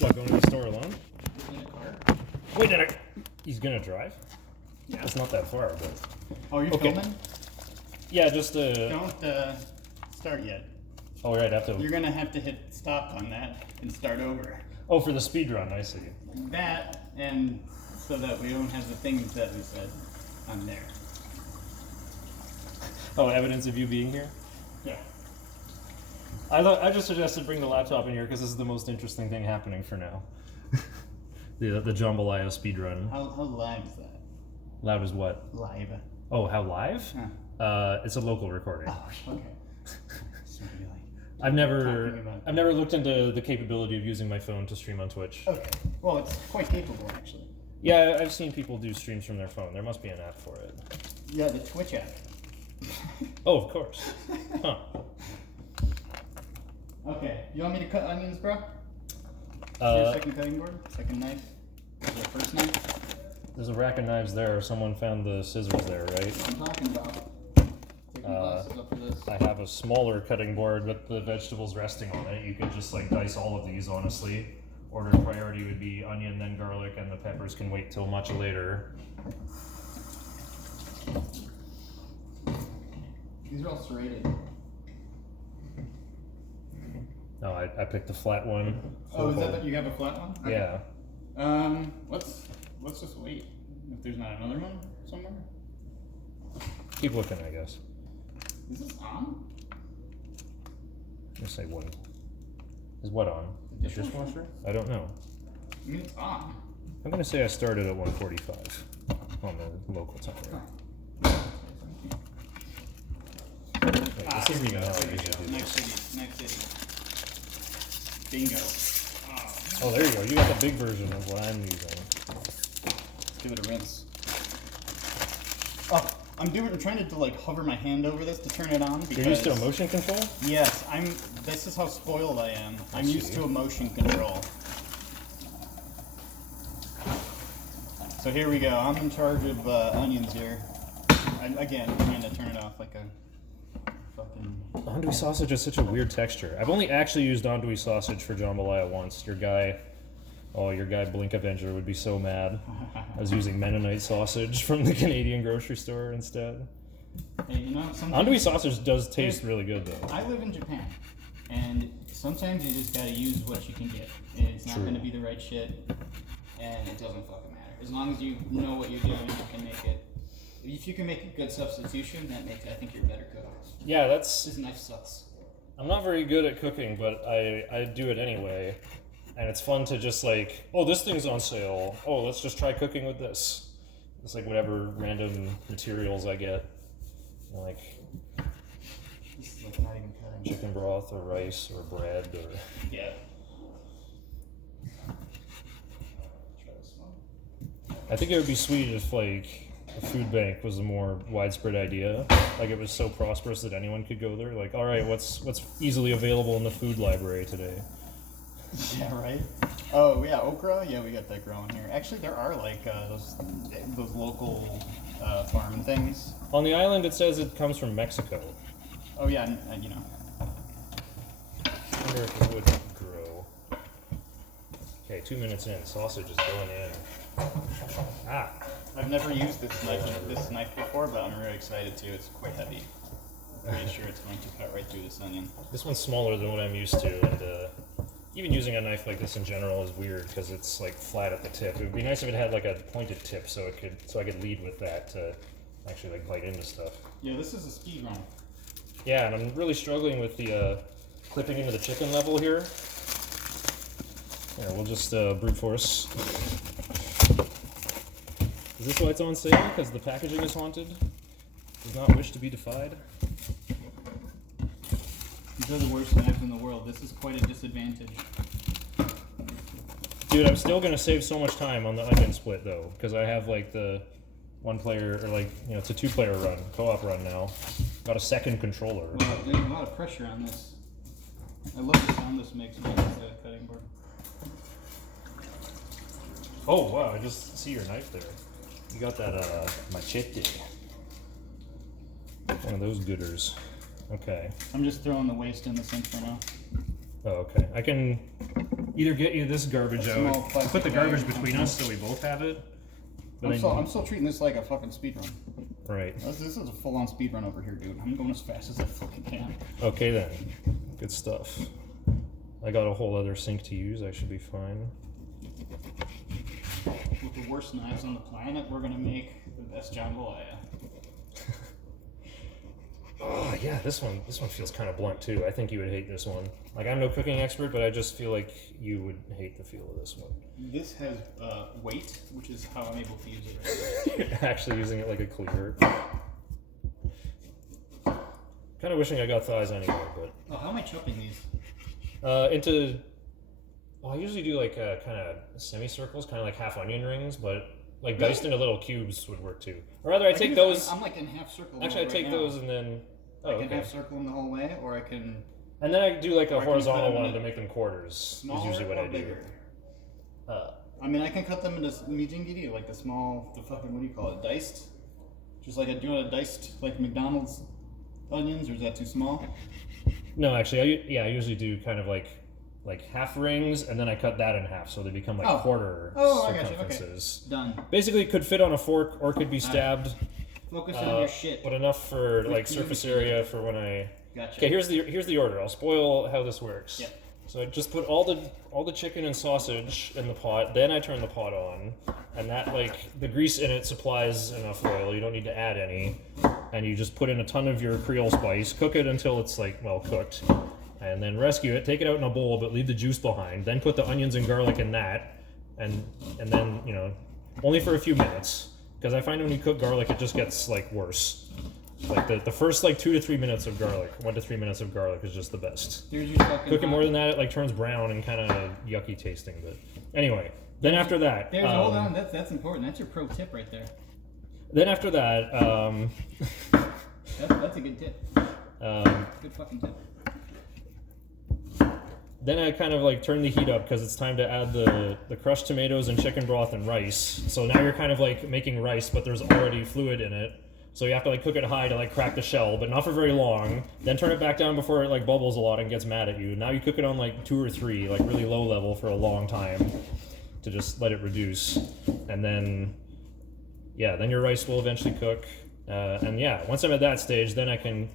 What, going to the store alone? In a car? Wait, he's gonna drive? Yeah. It's not that far, but... Oh, are you filming? Yeah, just Don't start yet. Oh, right, I have to... You're gonna have to hit stop on that and start over. Oh, for the speedrun, I see. That, and so that we don't have the things that we said on there. Oh, evidence of you being here? Yeah. I just suggested bring the laptop in here because this is the most interesting thing happening for now. the Jambalaya speedrun. How live is that? Loud as what? Live. Oh, how live? Huh. It's a local recording. Oh, okay. I've never looked into the capability of using my phone to stream on Twitch. Okay. Well, it's quite capable, actually. Yeah, I've seen people do streams from their phone. There must be an app for it. Yeah, the Twitch app. Oh, of course. Huh. Okay. You want me to cut onions, bro? Second cutting board? Second knife? Is it first knife? There's a rack of knives there. Someone found the scissors there, right? That's what I'm talking about. Taking glasses up for this. I have a smaller cutting board with the vegetables resting on it. You could just like dice all of these, honestly. Order priority would be onion, then garlic, and the peppers can wait till much later. These are all serrated. No, I picked the flat one. Oh, is that what you have, a flat one? Okay. Yeah. Let's just wait. If there's not another one somewhere. Keep looking, I guess. Is this on? Let's say one. Is what on? The dishwasher? I don't know. I mean, it's on. I'm gonna say I started at 1:45 on the local timer. Wait, this isn't even how I usually do Next this. city. Bingo. Oh, there you go. You got the big version of what I'm using. Let's give it a rinse. Oh, I'm trying to like hover my hand over this to turn it on. Because, you're used to a motion control? Yes, this is how spoiled I am. I'm used to a motion control. So here we go. I'm in charge of onions here. Again, trying to turn it off like a fucking... Andouille sausage is such a weird texture. I've only actually used andouille sausage for jambalaya once. Your guy Blink Avenger would be so mad. I was using Mennonite sausage from the Canadian grocery store instead. Hey, you know, andouille sausage does taste really good though. I live in Japan, and sometimes you just gotta use what you can get. It's not gonna be the right shit, and it doesn't fucking matter. As long as you know what you're doing, you can make it. If you can make a good substitution, I think you're a better cook. Yeah, This knife sucks. I'm not very good at cooking, but I do it anyway. And it's fun to just like, oh, this thing's on sale. Oh, let's just try cooking with this. It's like whatever random materials I get. Like This is like not even cutting. chicken broth or rice or bread or... Yeah. Try this one. I think it would be sweet if like a food bank was a more widespread idea. Like it was so prosperous that anyone could go there. Like, all right, what's easily available in the food library today? Yeah, right? Oh, yeah, okra? Yeah, we got that growing here. Actually, there are, like, those local farm things. On the island, it says it comes from Mexico. Oh, yeah, you know. I wonder if it would grow. Okay, 2 minutes in. Sausage is going in. Ah. I've never used this knife before, but I'm really excited to. It's quite heavy. I'm pretty sure it's going to cut right through this onion. This one's smaller than what I'm used to, and even using a knife like this in general is weird because it's like flat at the tip. It would be nice if it had like a pointed tip so I could lead with that to actually like bite into stuff. Yeah, this is a speedrun. Yeah, and I'm really struggling with the clipping into the chicken level here. Yeah, we'll just brute force. Is this why it's on sale? Because the packaging is haunted? Does not wish to be defied? These are the worst knives in the world. This is quite a disadvantage. Dude, I'm still gonna save so much time on the onion split though, because I have like the one player, or like, you know, it's a 2-player run, co-op run now. Got a second controller. Well, there's a lot of pressure on this. I love the sound this makes when it's a cutting board. Oh wow, I just see your knife there. You got that machete. One of those gooders. Okay. I'm just throwing the waste in the sink for now. Oh, okay. either get you this garbage out, put the garbage between us so we both have it. I'm still treating this like a fucking speedrun. Right. This is a full-on speedrun over here, dude. I'm going as fast as I fucking can. Okay then. Good stuff. I got a whole other sink to use. I should be fine. With the worst knives on the planet, we're gonna make the best jambalaya. Oh yeah, this one feels kind of blunt too. I think you would hate this one. Like, I'm no cooking expert, but I just feel like you would hate the feel of this one. This has weight, which is how I'm able to use it. You're actually using it like a cleaver. Kind of wishing I got thighs anyway, but. Oh, how am I chopping these? I usually do like kind of semicircles, kind of like half onion rings, but like diced into little cubes would work too. Or rather, I take those. I'm like in half circle. Actually, I take those and then. I can half circle them the whole way, or I can. And then I do like a horizontal one to make them quarters. Is usually what I do. Bigger? I mean, I can cut them into mijingiri, like the fucking, what do you call it, diced? Just like do you want a diced like McDonald's onions, or is that too small? No, actually, I usually do kind of like half rings, and then I cut that in half, so they become like quarter circumferences. Okay. Done. Basically, it could fit on a fork or could be stabbed. Focus on your shit. But enough for like surface area for when I. Gotcha. Okay, here's the order. I'll spoil how this works. Yep. So I just put all the chicken and sausage in the pot. Then I turn the pot on, and that the grease in it supplies enough oil. You don't need to add any, and you just put in a ton of your Creole spice. Cook it until it's well cooked, and then rescue it. Take it out in a bowl, but leave the juice behind. Then put the onions and garlic in that, and then only for a few minutes, because I find when you cook garlic it just gets worse. Like the first 2 to 3 minutes of garlic, 1 to 3 minutes of garlic is just the best. Cooking more than that, it turns brown and kind of yucky tasting. But anyway, then after that, hold on, that's important. That's your pro tip right there. Then after that, that's a good tip. Good fucking tip. Then I kind of turn the heat up because it's time to add the crushed tomatoes and chicken broth and rice. So now you're kind of making rice, but there's already fluid in it. So you have to cook it high to crack the shell, but not for very long. Then turn it back down before it bubbles a lot and gets mad at you. Now you cook it on 2 or 3, really low level for a long time to just let it reduce. And then, then your rice will eventually cook. Once I'm at that stage, then I can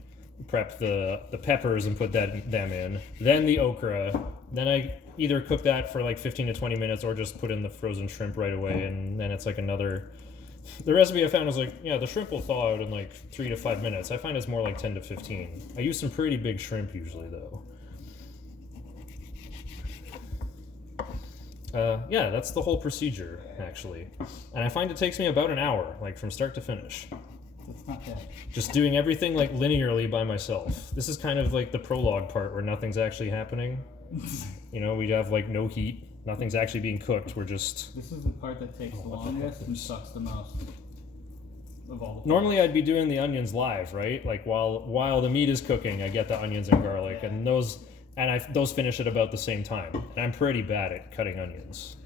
prep the peppers and put them in. Then the okra. Then I either cook that for 15 to 20 minutes or just put in the frozen shrimp right away, and then it's another. The recipe I found was the shrimp will thaw out in 3 to 5 minutes. I find it's more 10 to 15. I use some pretty big shrimp usually though. That's the whole procedure actually. And I find it takes me about an hour, from start to finish. That's not bad. Just doing everything linearly by myself. This is kind of the prologue part where nothing's actually happening. We have no heat. Nothing's actually being cooked. We're just. This is the part that takes the longest and sucks the most of all. Normally, I'd be doing the onions live, right? While the meat is cooking, I get the onions and garlic, and those finish at about the same time. And I'm pretty bad at cutting onions.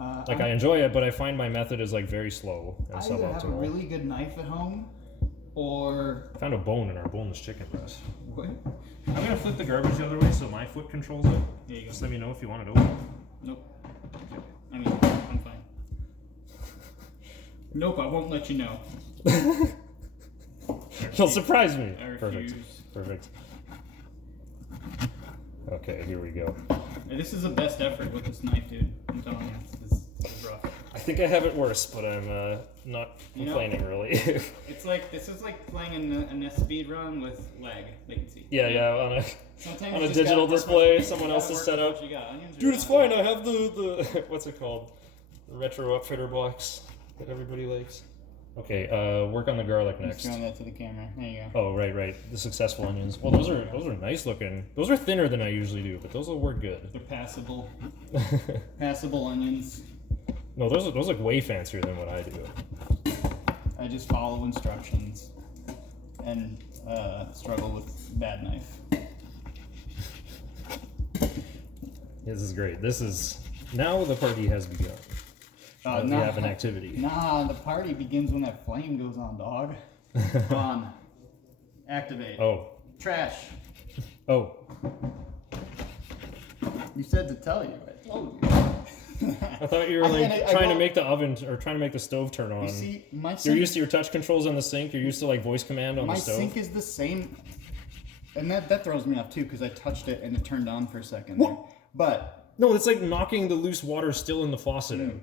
I enjoy it, but I find my method is very slow and suboptimal. I either have a really good knife at home, or I found a bone in our boneless chicken breast. What? I'm gonna flip the garbage the other way so my foot controls it. There you go. Just let me know if you want it open. Nope. I mean, I'm fine. Nope, I won't let you know. You'll surprise me. I refuse. Perfect. Okay, here we go. This is the best effort with this knife, dude. I'm telling you, this is rough. I think I have it worse, but I'm not complaining really. This is like playing in a speed run with lag latency. Yeah, on a digital display, someone else's setup. Dude, it's fine. I have the what's it called? The retro upfitter box that everybody likes. Okay, work on the garlic next. Showing that to the camera. There you go. Oh, right. The successful onions. Well, those are nice looking. Those are thinner than I usually do, but those will work good. They're passable. Passable onions. No, those look way fancier than what I do. I just follow instructions and struggle with bad knife. This is great. Now the party has begun. We have an activity. Nah, the party begins when that flame goes on, dog. On. Activate. Oh. Trash. Oh. You said to tell you. told you. I thought you were trying to make the oven or trying to make the stove turn on. You see, my sink, you're used to your touch controls on the sink. You're used to like voice command on the stove. My sink is the same, and that throws me off too because I touched it and it turned on for a second. What? There. But no, it's like knocking the loose water still in the faucet out.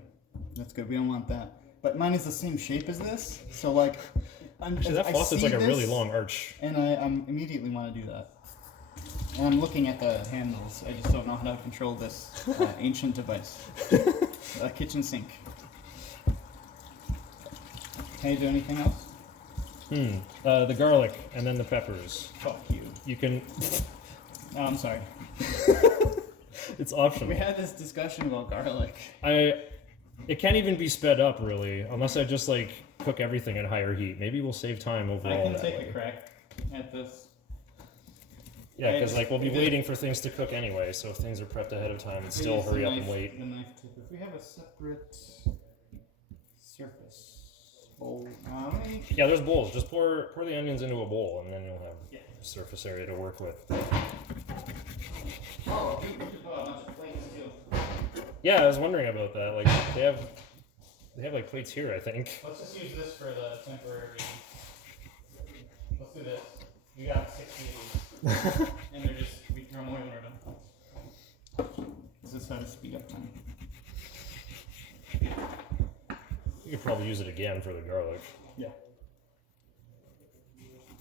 That's good. We don't want that. But mine is the same shape as this, so like. Actually, that faucet's like a really long arch. And I immediately want to do that. And I'm looking at the handles. I just don't know how to control this ancient device. A kitchen sink. Can you do anything else? The garlic and then the peppers. Fuck you. You can... Oh, I'm sorry. It's optional. We had this discussion about garlic. It can't even be sped up, really, unless I just, like, cook everything at higher heat. Maybe we'll save time overall. I can take a crack at this. Yeah, because, like, we'll be waiting for things to cook anyway, so if things are prepped ahead of time, it's still hurry up and wait. The knife tip. If we have a separate surface bowl... Yeah, there's bowls. Just pour the onions into a bowl, and then you'll have surface area to work with. Oh, we just bought a bunch of plates, too. Yeah, I was wondering about that. Like, they have like plates here, I think. Let's just use this for the temporary. Let's do this. We got 60 of these. And they're just, we throw them away when we're done. This is how to speed up time. You could probably use it again for the garlic. Yeah.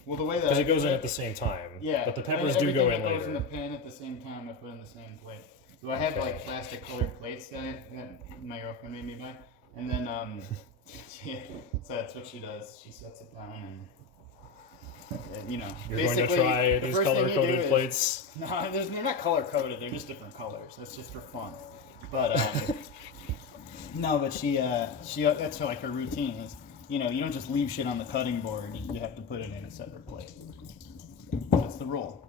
Well, the way that... Because it goes in at the same time. Yeah. But the peppers do go in that later. goes in the pan at the same time, I put in the same plate. So I have like plastic colored plates that my girlfriend made me buy. And then, yeah, so that's what she does. She sets it down and you know. You're going to try these color-coded plates? No, they're not color-coded. They're just different colors. That's just for fun. But, no, but she that's like her routine is, you know, you don't just leave shit on the cutting board. You have to put it in a separate plate. That's the rule.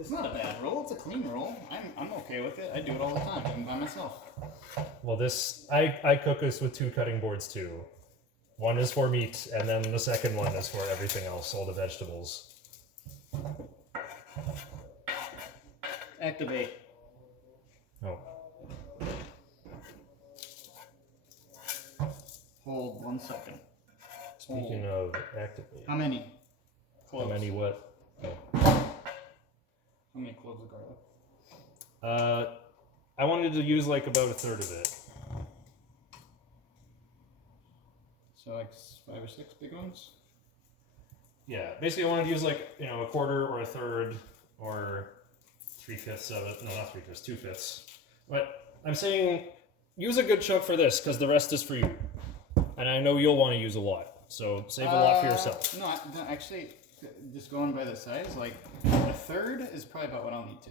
It's not a bad roll. It's a clean roll. I'm okay with it. I do it all the time, even by myself. Well, I cook this with 2 cutting boards too. One is for meat, and then the second one is for everything else, all the vegetables. Activate. Oh. Hold 1 second. Speaking of activate. How many? Cloves. How many what? Oh. How many cloves of garlic? I wanted to use like about 1/3 of it. So like 5 or 6 big ones? Yeah, basically I wanted to use like, you know, 1/4 or 1/3 or 3/5 of it. No, not 3/5, 2/5. But I'm saying use a good chunk for this because the rest is for you. And I know you'll want to use a lot. So save a lot for yourself. No, actually, just going by the size, like 1/3 is probably about what I'll need to.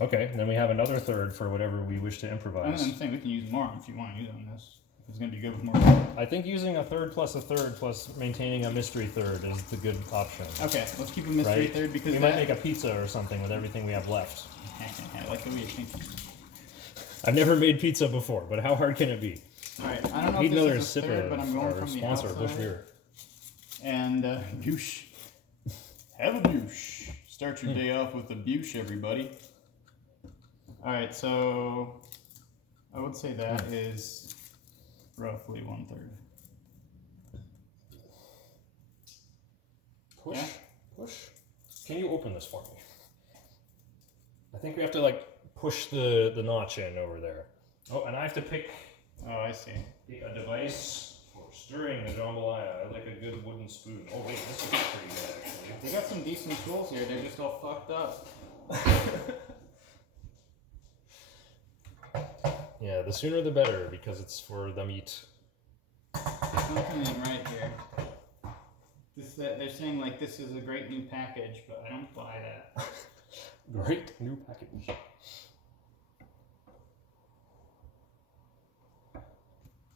Okay, and then we have another 1/3 for whatever we wish to improvise. I'm saying we can use more if you want to use it on this. If it's going to be good with more. I think using 1/3 plus 1/3 plus maintaining a mystery 1/3 is the good option. Okay, let's keep a mystery 1/3 because we might make a pizza or something with everything we have left. I like the way you think. I've never made pizza before, but how hard can it be? Alright, I don't know Need if another this is a sip third, of but I'm going our from the sponsor, outside. Bush Beer. And Bush. Have a Bush. Start your day off with a Bush, everybody. Alright, so I would say that is roughly 1/3. Push? Yeah? Push? Can you open this for me? I think we have to like push the notch in over there. Oh, and I have to pick Oh, I see. a device for stirring the jambalaya. I like a good wooden spoon. Oh wait, this is pretty good actually. They got some decent tools here, they're just all fucked up. Yeah, the sooner the better because it's for the meat. Something ain't right here. They're saying like this is a great new package, but I don't buy that. Great new package.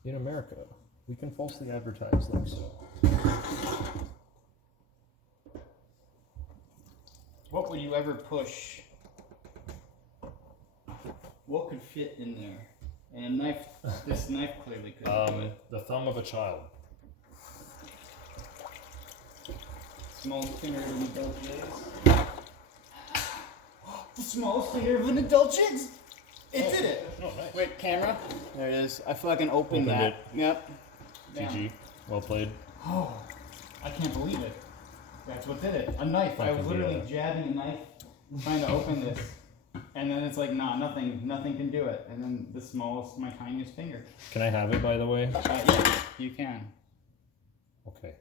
In America, we can falsely advertise like so. What would you ever push? What could fit in there? And a knife, this knife clearly couldn't do it. The thumb of a child. Small finger in both days. The smallest finger of an adult Jiggs. It did it. Oh, nice. Wait, camera. There it is. I fucking opened that. It. Yep. GG. Well played. Oh, I can't believe it. That's what did it. A knife. I was literally jabbing a knife, trying to open this, and then it's like, nah, nothing can do it. And then the smallest, my tiniest finger. Can I have it, by the way? Yeah, you can. Okay.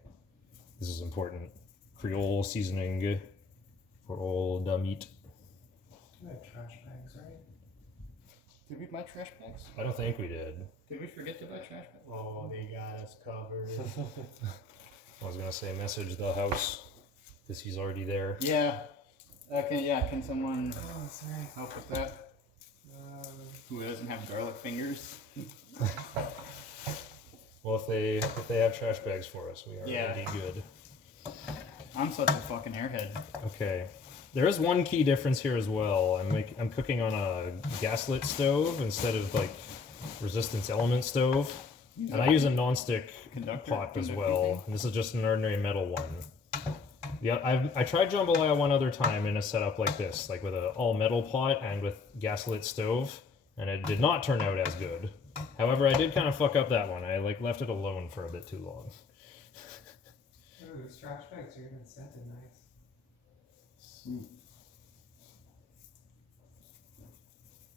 This is important. Creole seasoning for all the meat. You have trash bags, right? Did we buy trash bags? I don't think we did. Did we forget to buy trash bags? Oh, they got us covered. I was gonna say message the house because he's already there. Yeah. Can someone Oh, sorry. help with that? Who doesn't have garlic fingers? Well, if they have trash bags for us, we are Yeah. already good. I'm such a fucking airhead. Okay. There is one key difference here as well. I'm cooking on a gaslit stove instead of like resistance element stove, and I use a non-stick pot as well. And this is just an ordinary metal one. Yeah, I tried Jambalaya one other time in a setup like this, like with an all metal pot and with gaslit stove, and it did not turn out as good. However, I did kind of fuck up that one. I like left it alone for a bit too long. Ooh, those trash bags are even scented nice. Sweet.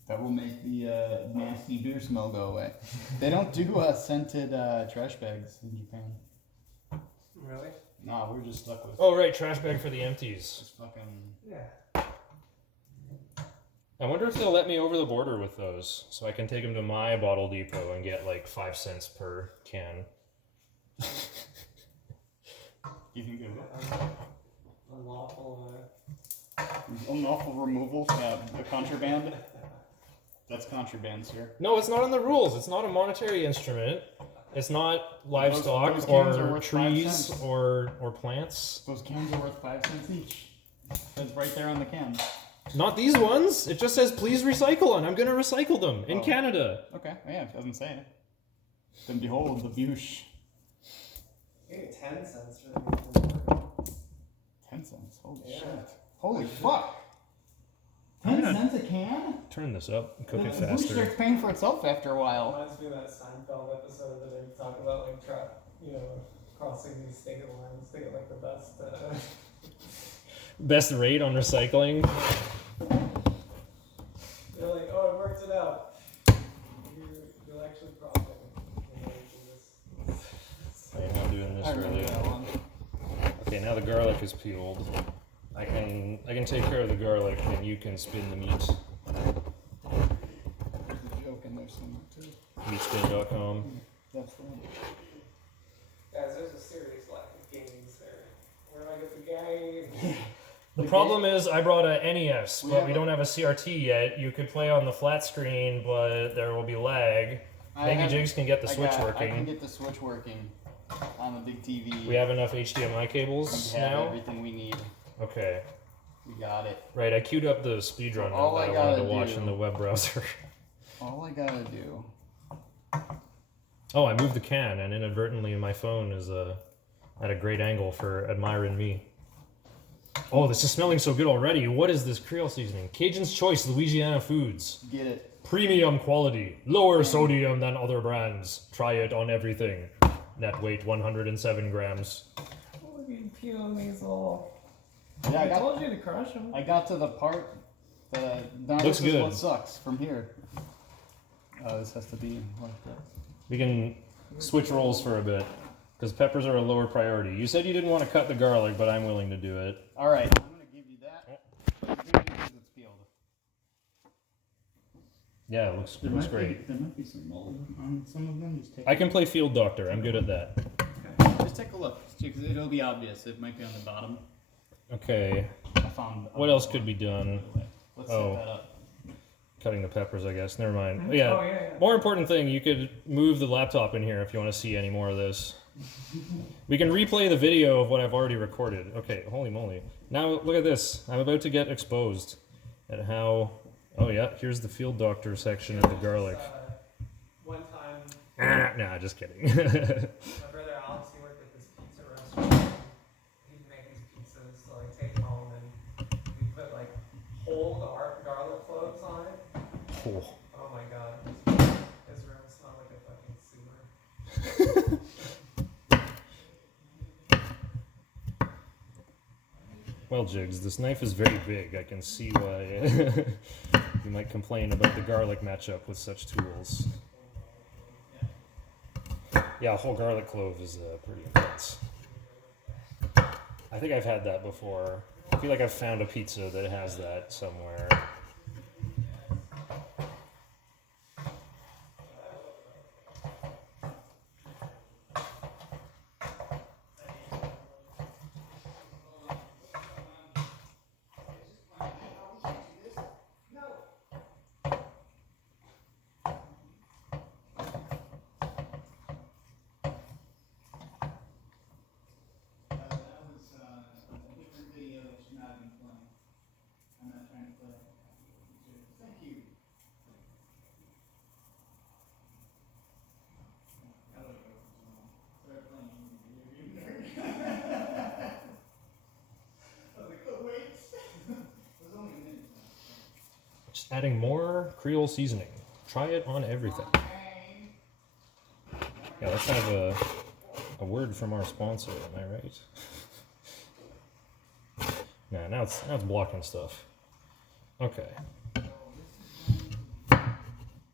That will make the nasty beer smell go away. They don't do scented trash bags in Japan. Really? Nah, we're just stuck with Oh right, trash bag for the empties. just fucking. Yeah. I wonder if they'll let me over the border with those, so I can take them to my bottle depot and get like 5 cents per can. You think they will? Unlawful. Unlawful removal, the contraband. That's contraband, sir. No, it's not in the rules. It's not a monetary instrument. It's not livestock those cans are or worth 5 trees cents. or plants. Those cans are worth 5 cents each. It's right there on the can. Not these ones. It just says please recycle, and I'm gonna recycle them in Oh. Canada. Okay, yeah, it doesn't say it. Then behold the bush. Maybe 10 cents for the 10 cents. Holy Yeah. shit. Holy fuck. 10 cents a can? Turn this up. Cook it The bush faster. starts paying for itself after a while. Reminds me of that Seinfeld episode where they talk about like crossing these state lines to get like the best. Best rate on recycling. They're like, oh, it worked it out. You're actually profiting. I'm doing this I remember earlier. that one. Okay, now the garlic is peeled. I can take care of the garlic, and you can spin the meat. There's a joke in there somewhere too. Meatspin.com. That's the one. Guys, there's a serious lack of games there. Where do I get the game? The problem is I brought a NES, We but have we a- don't have a CRT yet. You could play on the flat screen, but there will be lag. Maybe Jiggs can get the Switch I can working. get the Switch working on the big TV. We have enough HDMI cables We have now? everything we need. Okay. We got it. Right, I queued up the speedrun All that I I wanted to gotta watch do- in the web browser. All I gotta do. Oh, I moved the can, and inadvertently my phone is at a great angle for admiring me. Oh, this is smelling so good already. What is this Creole seasoning? Cajun's Choice Louisiana Foods. Get it. Premium quality. Lower sodium than other brands. Try it on everything. Net weight 107 grams. Look at peeling these all. Yeah, I told you to crush them. I got to the part that now Looks this is good. what sucks from here. This has to be like this. We can switch roles for a bit, because peppers are a lower priority. You said you didn't want to cut the garlic, but I'm willing to do it. All right, I'm gonna give you that. The good news is it's peeled. Yeah, it looks great. There might be some mold on some of them. Just take. I can play field doctor. I'm good at that. Just take a look, because it'll be obvious. It might be on the bottom. Okay. I found. What else could be done? Let's Oh. set that up. Cutting the peppers, I guess. Never mind. Oh, Yeah. yeah. More important thing, you could move the laptop in here if you want to see any more of this. We can replay the video of what I've already recorded. Okay, holy moly. Now look at this. I'm about to get exposed at how... Oh yeah, here's the field doctor section of the garlic. One time, Nah, just kidding. my brother Alex, he worked at this pizza restaurant. He'd make these pizzas to like take home, and we put like whole garlic Oh. Oh my god. His room smelled like a fucking sewer. Well, Jiggs, this knife is very big. I can see why you might complain about the garlic matchup with such tools. Yeah, a whole garlic clove is pretty intense. I think I've had that before. I feel like I've found a pizza that has that somewhere. Just adding more Creole seasoning. Try it on everything. Yeah, let's have a word from our sponsor, am I right? Nah, now it's blocking stuff. Okay.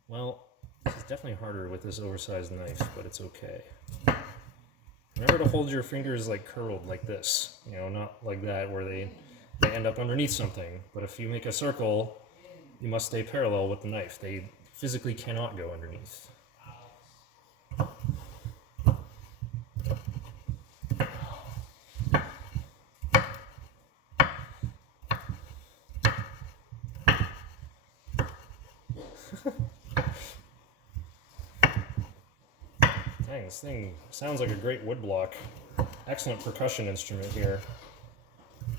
Well, this is definitely harder with this oversized knife, but it's okay. Remember to hold your fingers like curled like this, you know, not like that where they end up underneath something. But if you make a circle, you must stay parallel with the knife. They physically cannot go underneath. Dang, this thing sounds like a great woodblock. Excellent percussion instrument here.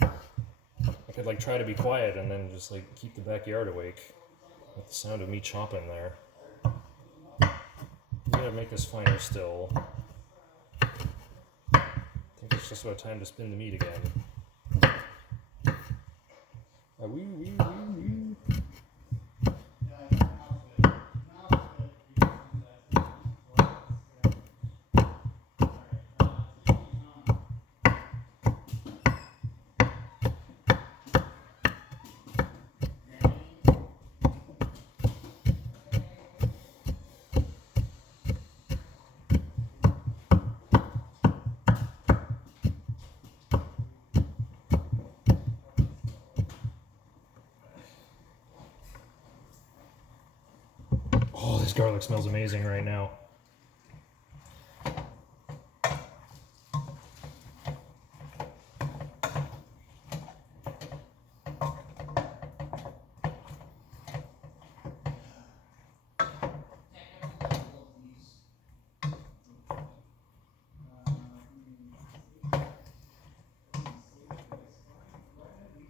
I could like try to be quiet and then just like keep the backyard awake with the sound of me chopping there. I'm gonna make this finer still. I think it's just about time to spin the meat again. Wee, wee, wee, wee. Oh, this garlic smells amazing right now.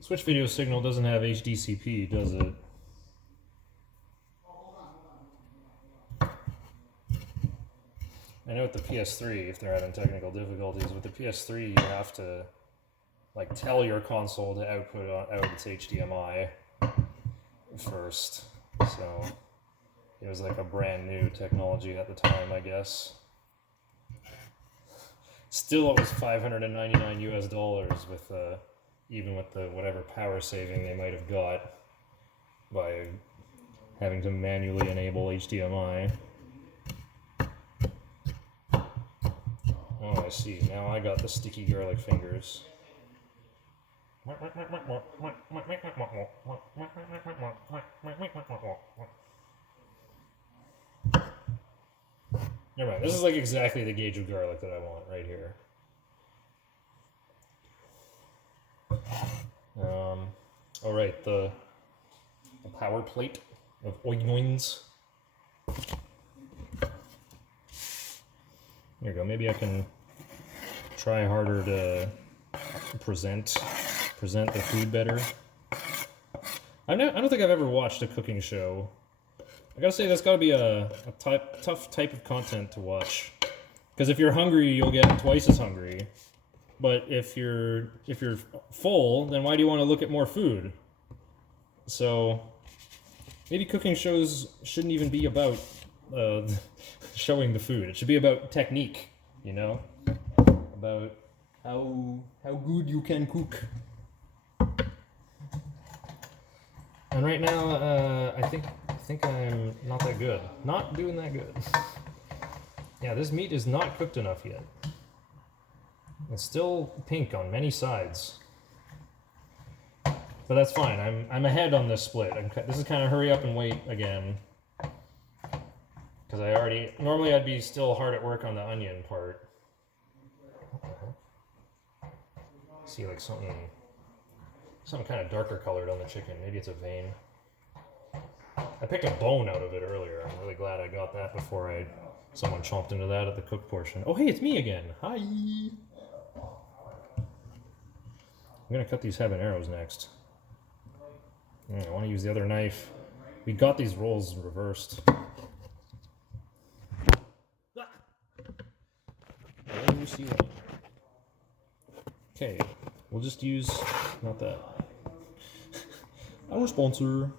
Switch video signal doesn't have HDCP, does it? I know with the PS3, if they're having technical difficulties, with the PS3 you have to like tell your console to output out its HDMI first. So it was like a brand new technology at the time, I guess. Still, it was $599 US with even with the whatever power saving they might have got by having to manually enable HDMI. Oh, I see. Now I got the sticky garlic fingers. Never mind. This is like exactly the gauge of garlic that I want right here. All right, the power plate of onions. There you go. Maybe I can try harder to present the food better. I don't think I've ever watched a cooking show. I gotta say, that's gotta be a tough type of content to watch. Because if you're hungry, you'll get twice as hungry. But if you're full, then why do you want to look at more food? So Maybe cooking shows shouldn't even be about showing the food. It should be about technique, you know? About how good you can cook. And right now, I think I'm not that good. Not doing that good. Yeah, this meat is not cooked enough yet. It's still pink on many sides. But that's fine. I'm ahead on this split. This is kind of hurry up and wait again. Because normally I'd be still hard at work on the onion part. See like something kind of darker colored on the chicken. Maybe it's a vein. I picked a bone out of it earlier. I'm really glad I got that before someone chomped into that at the cooked portion. Oh, hey, it's me again. Hi. I'm gonna cut these habaneros next. I want to use the other knife. We got these rolls reversed. Okay, we'll just use, not that. Our sponsor,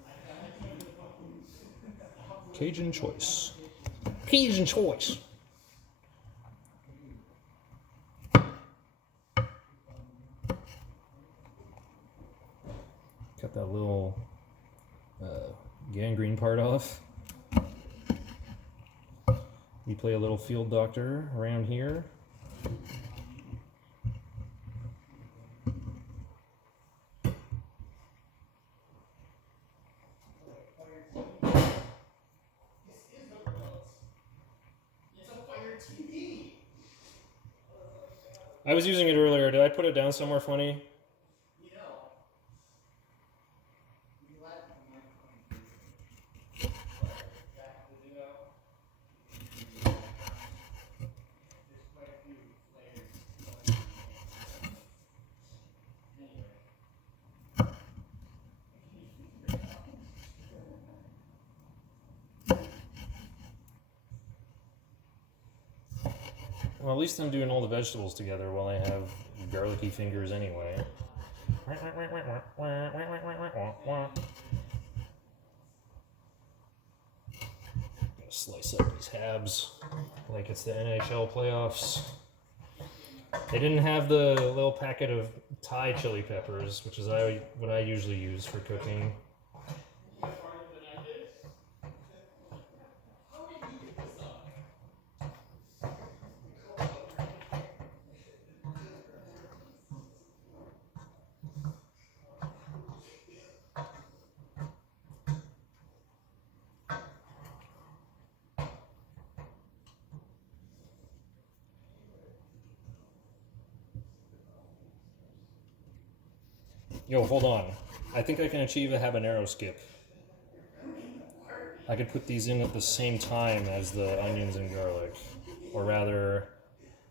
Cajun Choice. Cajun Choice. Cut that little gangrene part off. We play a little field doctor around here. I was using it earlier. Did I put it down somewhere funny? Well, at least I'm doing all the vegetables together while I have garlicky fingers anyway. Gotta slice up these habs like it's the NHL playoffs. They didn't have the little packet of Thai chili peppers, which is what I usually use for cooking. Yo, hold on. I think I can achieve a habanero skip. I could put these in at the same time as the onions and garlic. Or rather,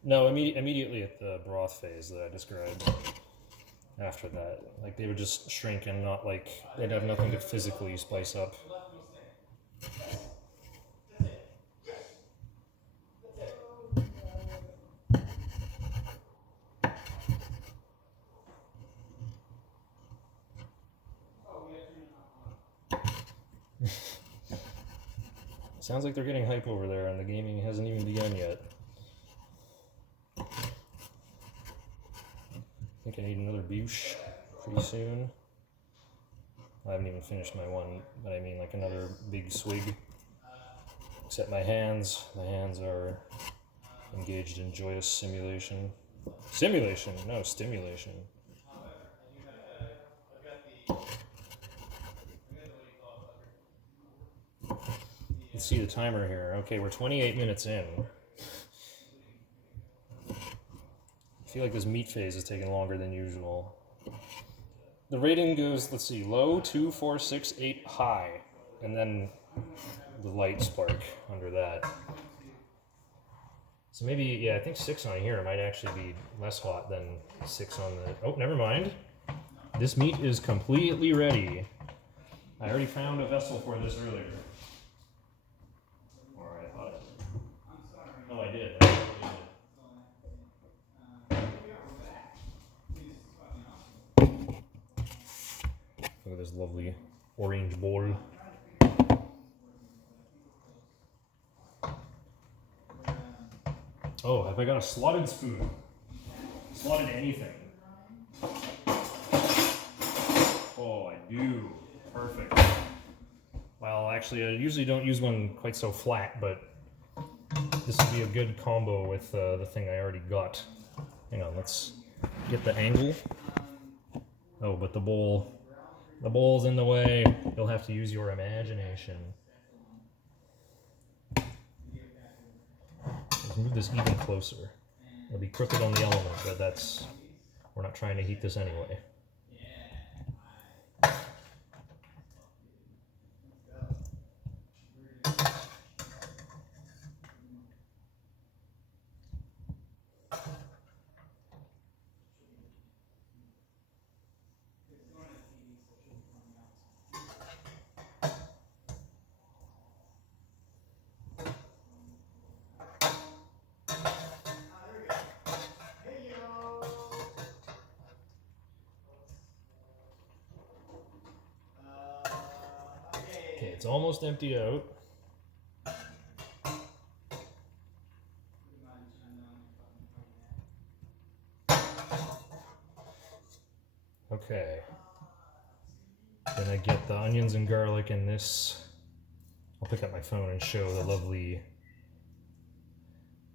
no, immediately at the broth phase that I described. After that. Like, they would just shrink and not like, they'd have nothing to physically spice up. Sounds like they're getting hype over there and the gaming hasn't even begun yet. I think I need another bouche pretty soon. I haven't even finished my one, but I mean like another big swig. Except my hands are engaged in joyous simulation. Simulation? No, stimulation. Let's see the timer here. Okay, we're 28 minutes in. I feel like this meat phase is taking longer than usual. The rating goes, let's see, low, 2, 4, 6, 8, high. And then the light spark under that. So maybe, yeah, I think 6 on here might actually be less hot than 6 on the... Oh, never mind. This meat is completely ready. I already found a vessel for this earlier. Or I thought I did. No, I did. Look at this lovely orange bowl. Oh, have I got a slotted spoon? Slotted anything? Oh, I do. Perfect. Well, actually, I usually don't use one quite so flat, but this would be a good combo with the thing I already got. Hang on, let's get the angle. Oh, but the bowl's in the way. You'll have to use your imagination. Let's move this even closer. It'll be crooked on the element, but we're not trying to heat this anyway. Okay, it's almost emptied out. Okay. Then I get the onions and garlic in this. I'll pick up my phone and show the lovely...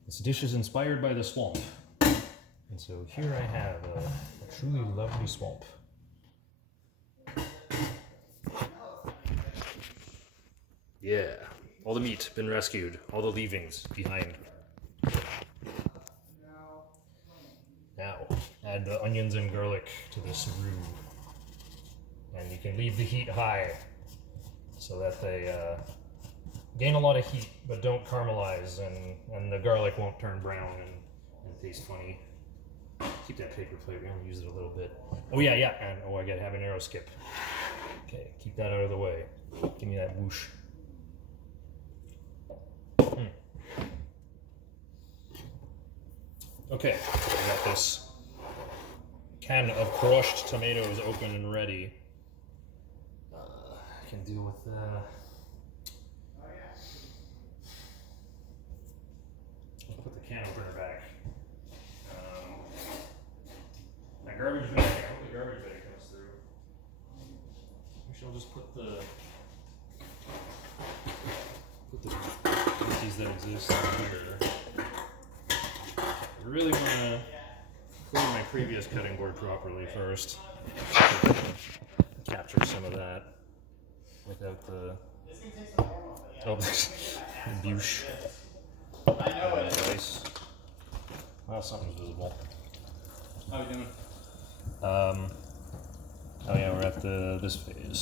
This dish is inspired by the swamp. And so here I have a truly lovely swamp. Yeah, all the meat been rescued, all the leavings behind. Now, add the onions and garlic to this roux. And you can leave the heat high so that they gain a lot of heat, but don't caramelize, and the garlic won't turn brown and taste funny. Keep that paper plate, we only use it a little bit. Oh yeah, and I got habanero skip. Okay, keep that out of the way. Give me that whoosh. Okay, I got this can of crushed tomatoes open and ready. I can deal with I'll put the can opener back. My garbage bag, I hope the garbage bag comes through. Actually, I'll just put the empties that exist in here. I really want to clean my previous cutting board properly first. Capture some of that without the boosh. Nice. Well, something's visible. How are we doing? Oh yeah, we're at this phase.